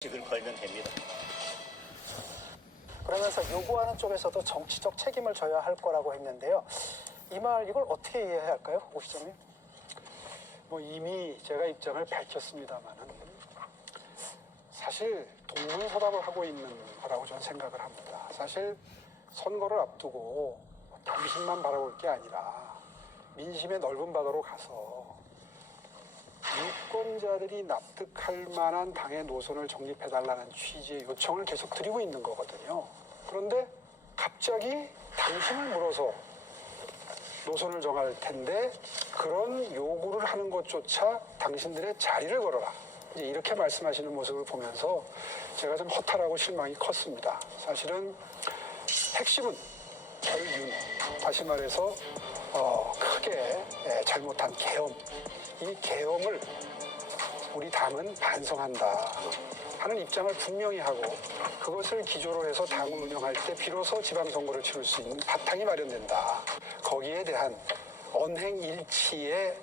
직을 걸면 됩니다. 그러면서 요구하는 쪽에서도 정치적 책임을 져야 할 거라고 했는데요. 이 말 이걸 어떻게 이해해야 할까요, 오 시장님? 이미 제가 입장을 밝혔습니다만은 사실 동문서답을 하고 있는 거라고 저는 생각을 합니다. 사실 선거를 앞두고 당신만 바라볼 게 아니라 민심의 넓은 바다로 가서 유권자들이 납득할 만한 당의 노선을 정립해달라는 취지의 요청을 계속 드리고 있는 거거든요. 그런데 갑자기 당신을 물어서 노선을 정할 텐데 그런 요구를 하는 것조차 당신들의 자리를 걸어라. 이제 이렇게 말씀하시는 모습을 보면서 제가 좀 허탈하고 실망이 컸습니다. 사실은 핵심은 결윤, 다시 말해서 크게 잘못한 계엄, 이 계엄을 우리 당은 반성한다 하는 입장을 분명히 하고 그것을 기조로 해서 당을 운영할 때 비로소 지방선거를 치를 수 있는 바탕이 마련된다. 거기에 대한 언행일치의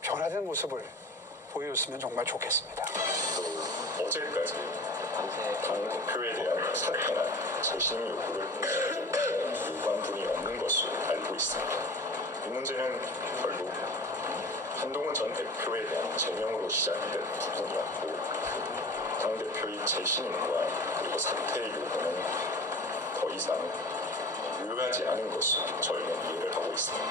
변화된 모습을 보여줬으면 정말 좋겠습니다. 어제까지 당 대표에 대한 사퇴나 재심 요구를 요구한 분이 없는 것으로 알고 있습니다. 이 문제는 결국 한동훈 전 대표에 대한 제명으로 시작된 부분이었고 당대표의 재신임과 그리고 사퇴의 요구는 더 이상 유효하지 않은 것으로 저희는 이해를 하고 있습니다.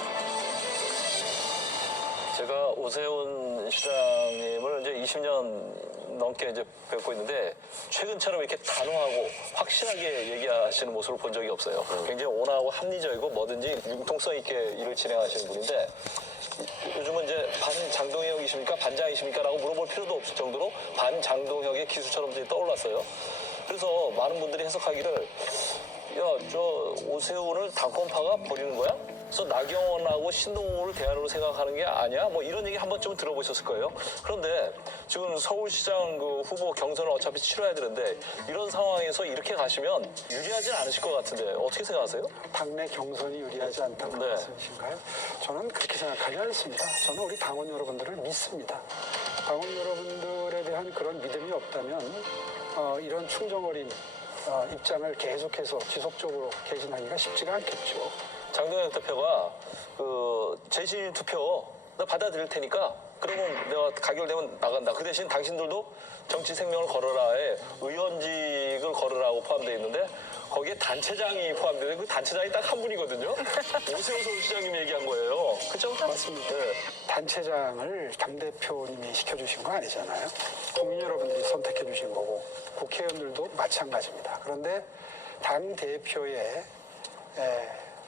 제가 오세훈 시장님을 이제 20년 넘게 이제 뵙고 있는데 최근처럼 이렇게 단호하고 확실하게 얘기하시는 모습을 본 적이 없어요. 굉장히 온화하고 합리적이고 뭐든지 융통성 있게 일을 진행하시는 분인데 요즘은 이제 반장동혁이십니까? 반장이십니까? 라고 물어볼 필요도 없을 정도로 반장동혁의 기수처럼 이제 떠올랐어요. 그래서 많은 분들이 해석하기를 저 오세훈을 당권파가 버리는 거야? 그래서 나경원하고 신동우를 대안으로 생각하는 게 아니야? 이런 얘기 한 번쯤은 들어보셨을 거예요. 그런데 지금 서울시장 후보 경선을 어차피 치러야 되는데 이런 상황에서 이렇게 가시면 유리하진 않으실 것 같은데 어떻게 생각하세요? 당내 경선이 유리하지 않다고 네. 말씀이신가요? 저는 그렇게 생각하지 않습니다. 저는 우리 당원 여러분들을 믿습니다. 당원 여러분들에 대한 그런 믿음이 없다면 이런 충정어린 입장을 계속해서 지속적으로 개진하기가 쉽지가 않겠죠. 장동혁 대표가 재신 투표 나 받아들일 테니까 그러면 내가 가결되면 나간다. 그 대신 당신들도 정치 생명을 걸어라에 의원직을 걸으라고 포함되어 있는데 거기에 단체장이 포함되어 있는데 그 단체장이 딱 한 분이거든요. 오세훈 서울시장님이 얘기한 거예요. 그렇죠? 맞습니다. 네. 단체장을 당대표님이 시켜주신 거 아니잖아요. 국민 여러분들이 선택해 주신 거고 국회의원들도 마찬가지입니다. 그런데 당대표의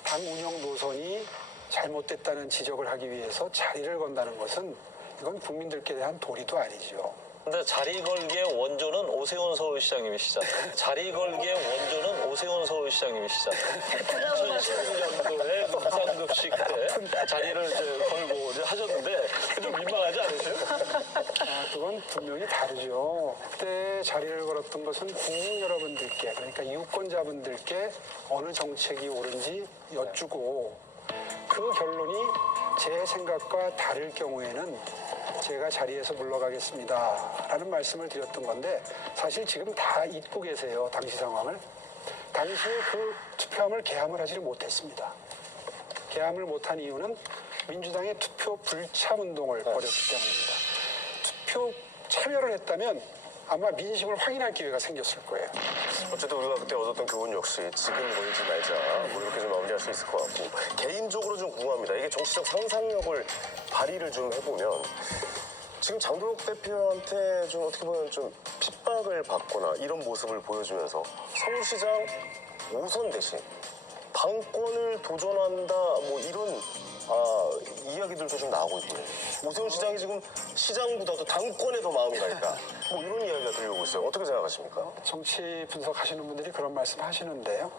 당 운영 노선이 잘못됐다는 지적을 하기 위해서 자리를 건다는 것은 이건 국민들께 대한 도리도 아니죠. 근데 자리 걸기의 원조는 오세훈 서울시장님이시잖아요. 자리 걸기의 원조는 오세훈 서울시장님이시잖아요. 2016년도에 무상급식 때 자리를 이제 걸고 이제 하셨는데 좀 민망하지 않으세요? 그건 분명히 다르죠. 그때 자리를 걸었던 것은 국민 여러분들께, 그러니까 유권자분들께 어느 정책이 옳은지 여쭈고 그 결론이 제 생각과 다를 경우에는 제가 자리에서 물러가겠습니다 라는 말씀을 드렸던 건데 사실 지금 다 잊고 계세요. 당시 상황을. 당시에 그 투표함을 개함을 하지를 못했습니다. 개함을 못한 이유는 민주당의 투표 불참 운동을 벌였기 때문입니다. 투표 참여를 했다면 아마 민심을 확인할 기회가 생겼을 거예요. 어쨌든 우리가 그때 얻었던 교훈 역시 지금 걸지 말자 이렇게 좀 마무리할 수 있을 것 같고 개인적으로 좀 궁금합니다. 이게 정치적 상상력을 발휘를 좀 해보면 지금 장동혁 대표한테 좀 어떻게 보면 좀 핍박을 받거나 이런 모습을 보여주면서 서울시장 5선 대신 당권을 도전한다 이런 이야기들도 좀 나오고 있고요. 오세훈 시장이 지금 시장보다도 당권에 더 마음이 가 있다. 이런 이야기가 들려오고 있어요. 어떻게 생각하십니까? 정치 분석하시는 분들이 그런 말씀 하시는데요.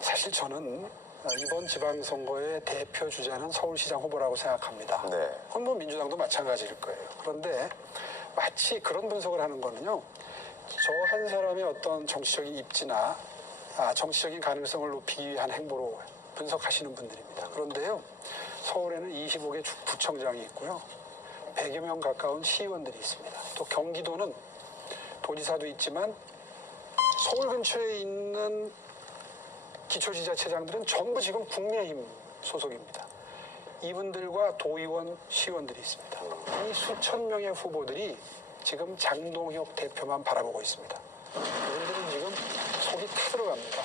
사실 저는 이번 지방선거의 대표 주자는 서울시장 후보라고 생각합니다. 네. 그건 민주당도 마찬가지일 거예요. 그런데 마치 그런 분석을 하는 거는요. 저 한 사람의 어떤 정치적인 입지나 정치적인 가능성을 높이기 위한 행보로 분석하시는 분들입니다. 그런데요. 서울에는 25개 부청장이 있고요. 100여 명 가까운 시의원들이 있습니다. 또 경기도는 도지사도 있지만 서울 근처에 있는 기초지자체장들은 전부 지금 국민의힘 소속입니다. 이분들과 도의원, 시의원들이 있습니다. 이 수천 명의 후보들이 지금 장동혁 대표만 바라보고 있습니다. 그분들은 지금 속이 타들어갑니다.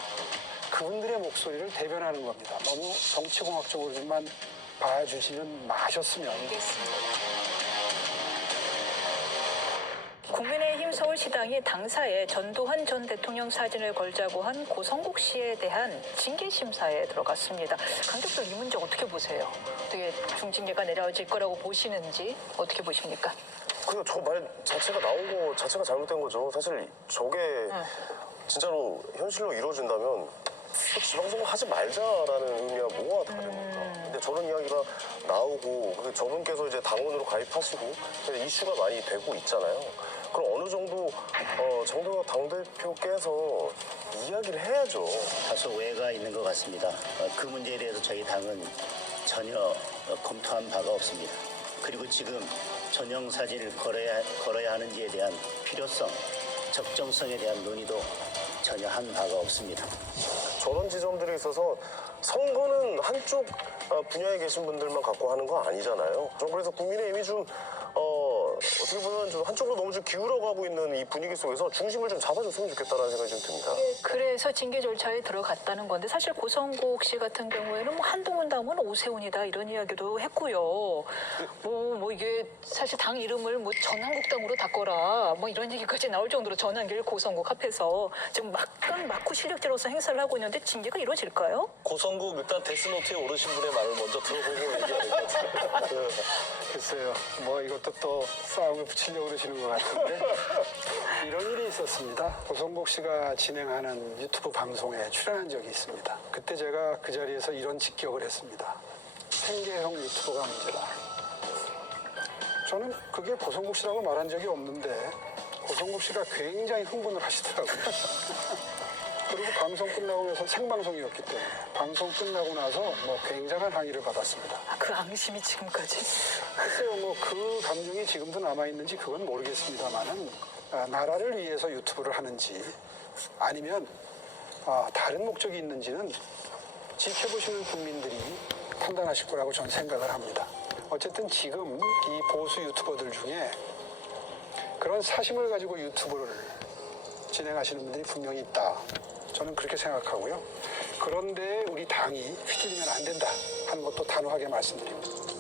그분들의 목소리를 대변하는 겁니다. 너무 정치공학적으로만 봐주지는 마셨으면. 국민의힘 서울시당이 당사에 전두환 전 대통령 사진을 걸자고 한 고성국 씨에 대한 징계 심사에 들어갔습니다. 강 대표 이 문제 어떻게 보세요? 어떻게 중징계가 내려질 거라고 보시는지 어떻게 보십니까? 그냥 저 말 자체가 나온 거 자체가 잘못된 거죠. 사실 저게 진짜로 현실로 이루어진다면 지방선거 하지 말자라는 의미와 뭐가 다릅니까? 근데 저런 이야기가 나오고 저분께서 이제 당원으로 가입하시고 이슈가 많이 되고 있잖아요. 그럼 어느 정도 정동혁 당대표께서 이야기를 해야죠. 다소 오해가 있는 것 같습니다. 그 문제에 대해서 저희 당은 전혀 검토한 바가 없습니다. 그리고 지금 전형 사진을 걸어야 하는지에 대한 필요성, 적정성에 대한 논의도 전혀 한 바가 없습니다. 저런 지점들에 있어서 선거는 한쪽 분야에 계신 분들만 갖고 하는 거 아니잖아요. 저 그래서 국민의힘이 좀 어떻게 보면 좀 한쪽으로 너무 좀 기울어가고 있는 이 분위기 속에서 중심을 좀 잡아줬으면 좋겠다는 생각이 좀 듭니다. 그래서 징계 절차에 들어갔다는 건데 사실 고성국 씨 같은 경우에는 뭐 한동훈 다음은 오세훈이다 이런 이야기도 했고요. 뭐 이게 사실 당 이름을 뭐 전한국당으로 바꿔라 뭐 이런 얘기까지 나올 정도로 전환기를 고성국 앞에서 지금 막구 실력자로서 행사를 하고 있는데 징계가 이루어질까요? 고성국 일단 데스노트에 오르신 분의 말을 먼저 들어보고 얘기해야 될 것 같아요. 글쎄요, 뭐 이것도 또 싸움을 붙이려고 그러시는 것 같은데 이런 일이 있었습니다. 고성국 씨가 진행하는 유튜브 방송에 출연한 적이 있습니다. 그때 제가 그 자리에서 이런 직격을 했습니다. 생계형 유튜버가 문제다. 저는 그게 고성국 씨라고 말한 적이 없는데 고성국 씨가 굉장히 흥분을 하시더라고요. 그리고 방송 끝나고 나서 생방송이었기 때문에 방송 끝나고 나서 뭐 굉장한 항의를 받았습니다. 그 앙심이 지금까지. 글쎄요, 뭐 그 감정이 지금도 남아있는지 그건 모르겠습니다만은 나라를 위해서 유튜브를 하는지 아니면 다른 목적이 있는지는 지켜보시는 국민들이 판단하실 거라고 저는 생각을 합니다. 어쨌든 지금 이 보수 유튜버들 중에 그런 사심을 가지고 유튜브를 진행하시는 분들이 분명히 있다. 저는 그렇게 생각하고요. 그런데 우리 당이 휘둘리면 안 된다 하는 것도 단호하게 말씀드립니다.